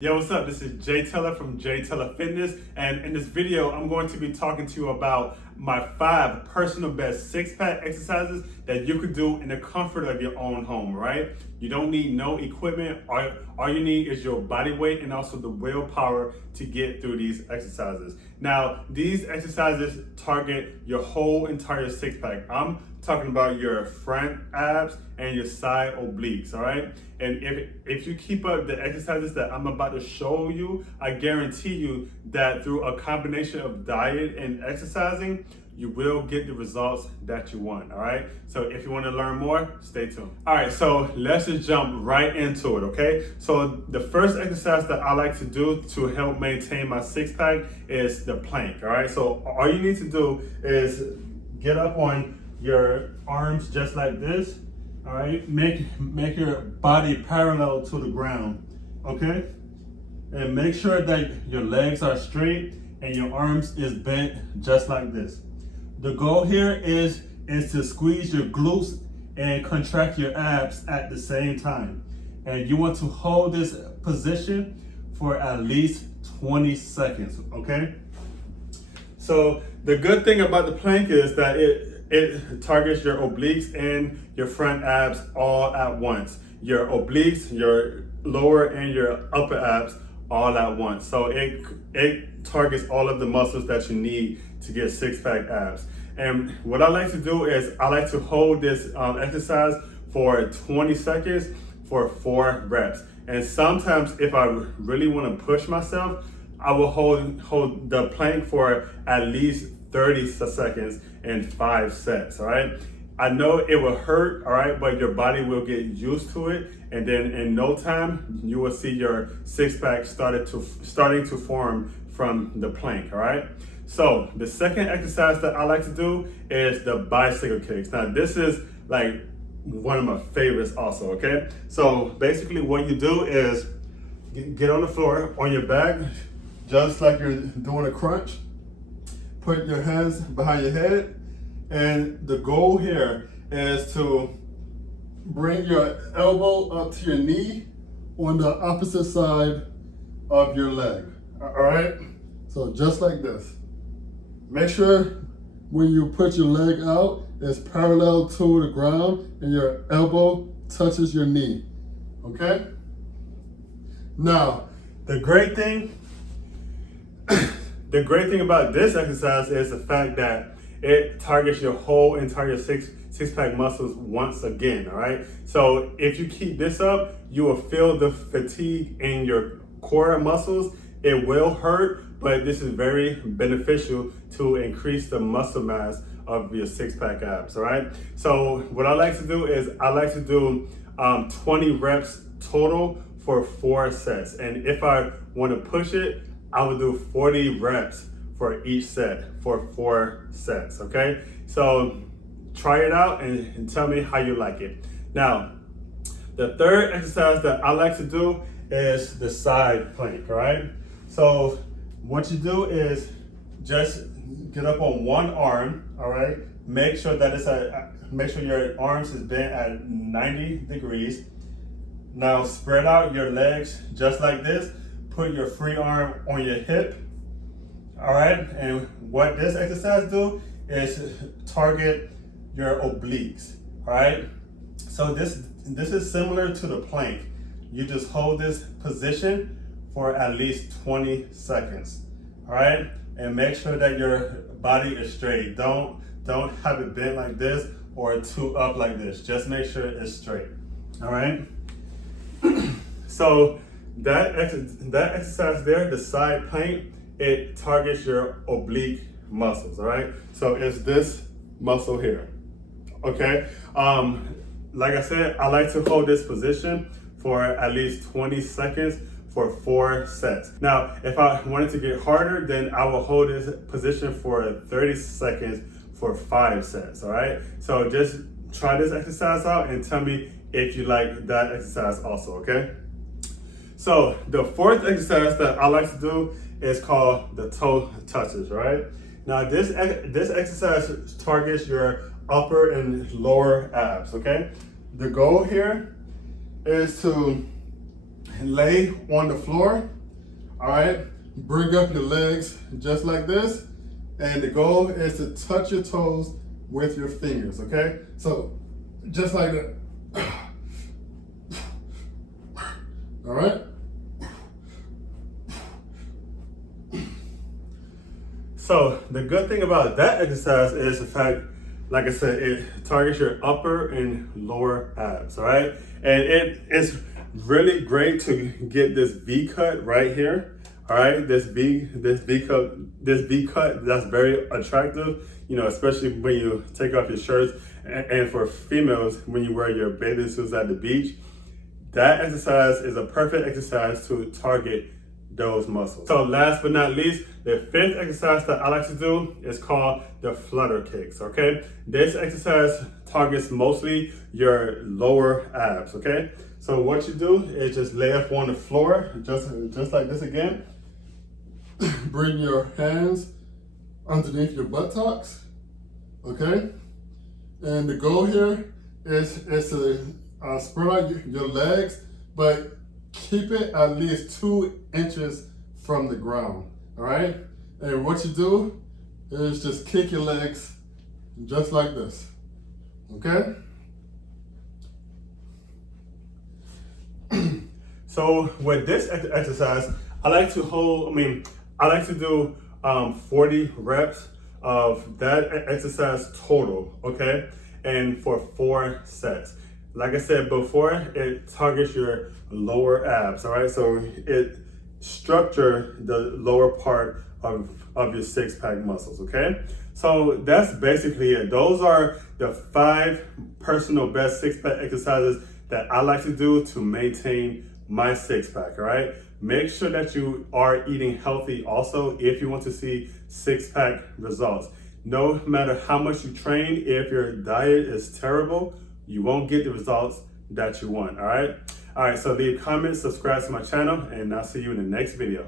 Yo, what's up? This is Jay Teller from Jay Teller Fitness, and in this video, I'm going to be talking to you about my 5 personal best six-pack exercises that you could do in the comfort of your own home, right? You don't need no equipment. All you need is your body weight and also the willpower to get through these exercises. Now, these exercises target your whole entire six-pack. I'm talking about your front abs and your side obliques, all right? And if you keep up the exercises that I'm about to show you, I guarantee you that through a combination of diet and exercising, you will get the results that you want, all right? So if you want to learn more, stay tuned. All right, so let's just jump right into it, okay? So the first exercise that I like to do to help maintain my six-pack is the plank, all right? So all you need to do is get up on your arms just like this, all right? Make your body parallel to the ground, okay? And make sure that your legs are straight and your arms is bent just like this. The goal here is to squeeze your glutes and contract your abs at the same time. And you want to hold this position for at least 20 seconds, okay? So the good thing about the plank is that it targets your obliques and your front abs all at once. Your obliques, your lower and your upper abs all at once. So it targets all of the muscles that you need to get six-pack abs. And what I like to do is I like to hold this exercise for 20 seconds for 4 reps. And sometimes if I really want to push myself, I will hold the plank for at least 30 seconds and 5 sets, all right? I know it will hurt, all right, but your body will get used to it, and then in no time, you will see your six-pack starting to form from the plank, all right? So the second exercise that I like to do is the bicycle kicks. Now this is like one of my favorites also, okay? So basically what you do is get on the floor on your back, just like you're doing a crunch. Put your hands behind your head, and the goal here is to bring your elbow up to your knee on the opposite side of your leg, all right? So just like this. Make sure when you put your leg out, it's parallel to the ground and your elbow touches your knee, okay? Now, the great thing about this exercise is the fact that it targets your whole entire six-pack muscles once again, all right? So if you keep this up, you will feel the fatigue in your core muscles. It will hurt, but this is very beneficial to increase the muscle mass of your six-pack abs, all right? So what I like to do is I like to do 20 reps total for 4 sets. And if I want to push it, I would do 40 reps for each set for 4 sets, okay? So try it out and tell me how you like it. Now, the third exercise that I like to do is the side plank, all right? So what you do is just get up on one arm, all right? Make sure that make sure your arms is bent at 90 degrees. Now spread out your legs just like this. Put your free arm on your hip, all right? And what this exercise do is target your obliques, all right? So this is similar to the plank. You just hold this position for at least 20 seconds, all right? And make sure that your body is straight. Don't have it bent like this or too up like this. Just make sure it's straight, all right? So that exercise there, the side plank, it targets your oblique muscles, all right? So it's this muscle here, okay? Like I said, I like to hold this position for at least 20 seconds for 4 sets. Now, if I wanted to get harder, then I will hold this position for 30 seconds for 5 sets, all right? So just try this exercise out and tell me if you like that exercise also, okay? So the fourth exercise that I like to do is called the toe touches, right? Now this exercise targets your upper and lower abs, okay? The goal here is to lay on the floor, all right? Bring up your legs just like this, and the goal is to touch your toes with your fingers, okay? So, just like that. All right? So the good thing about that exercise is the fact, like I said, it targets your upper and lower abs, all right? And it is really great to get this V cut right here, all right? This V cut that's very attractive, you know, especially when you take off your shirts, and for females, when you wear your bathing suits at the beach. That exercise is a perfect exercise to target those muscles. So last but not least, the fifth exercise that I like to do is called the Flutter kicks, okay? This exercise targets mostly your lower abs, okay? So what you do is just lay up on the floor, just like this again. Bring your hands underneath your buttocks, okay? And the goal here is to spread out your legs, but keep it at least 2 inches from the ground, all right? And what you do is just kick your legs just like this, okay? So with this exercise, I like to do 40 reps of that exercise total, okay? And for 4 sets. Like I said before, it targets your lower abs, all right? So it structure the lower part of your six-pack muscles, okay? So that's basically it. Those are the 5 personal best six-pack exercises that I like to do to maintain my six-pack, all right? Make sure that you are eating healthy also if you want to see six-pack results. No matter how much you train, if your diet is terrible, you won't get the results that you want, all right? All right, so leave comments, subscribe to my channel, and I'll see you in the next video.